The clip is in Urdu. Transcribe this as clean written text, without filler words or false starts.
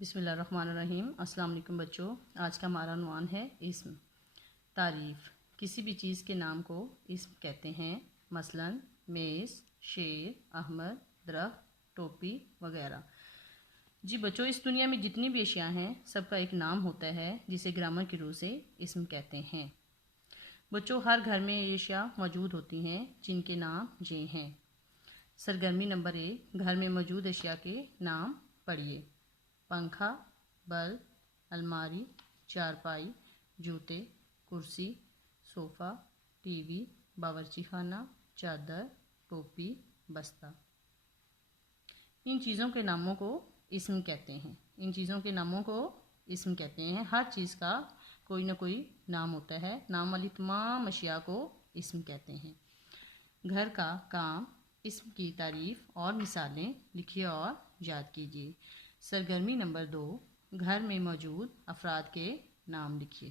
بسم اللہ الرحمن الرحیم۔ السلام علیکم بچوں، آج کا ہمارا عنوان ہے اسم۔ تعریف: کسی بھی چیز کے نام کو اسم کہتے ہیں، مثلاً میز، شیر، احمد، درخت، ٹوپی وغیرہ۔ جی بچوں، اس دنیا میں جتنی بھی اشیاء ہیں سب کا ایک نام ہوتا ہے جسے گرامر کی روح سے اسم کہتے ہیں۔ بچوں، ہر گھر میں یہ اشیاء موجود ہوتی ہیں جن کے نام یہ ہیں۔ سرگرمی نمبر 1، گھر میں موجود اشیاء کے نام پڑھیے۔ پنکھا، بلب، الماری، چارپائی، جوتے، کرسی، صوفہ، ٹی وی، باورچی خانہ، چادر، ٹوپی، بستہ۔ ان چیزوں کے ناموں کو اسم کہتے ہیں۔ ہر چیز کا کوئی نہ کوئی نام ہوتا ہے۔ نام والی تمام اشیاء کو اسم کہتے ہیں۔ گھر کا کام، اسم کی تعریف اور مثالیں لکھیے اور یاد کیجیے۔ سرگرمی نمبر 2، گھر میں موجود افراد کے نام لکھیے۔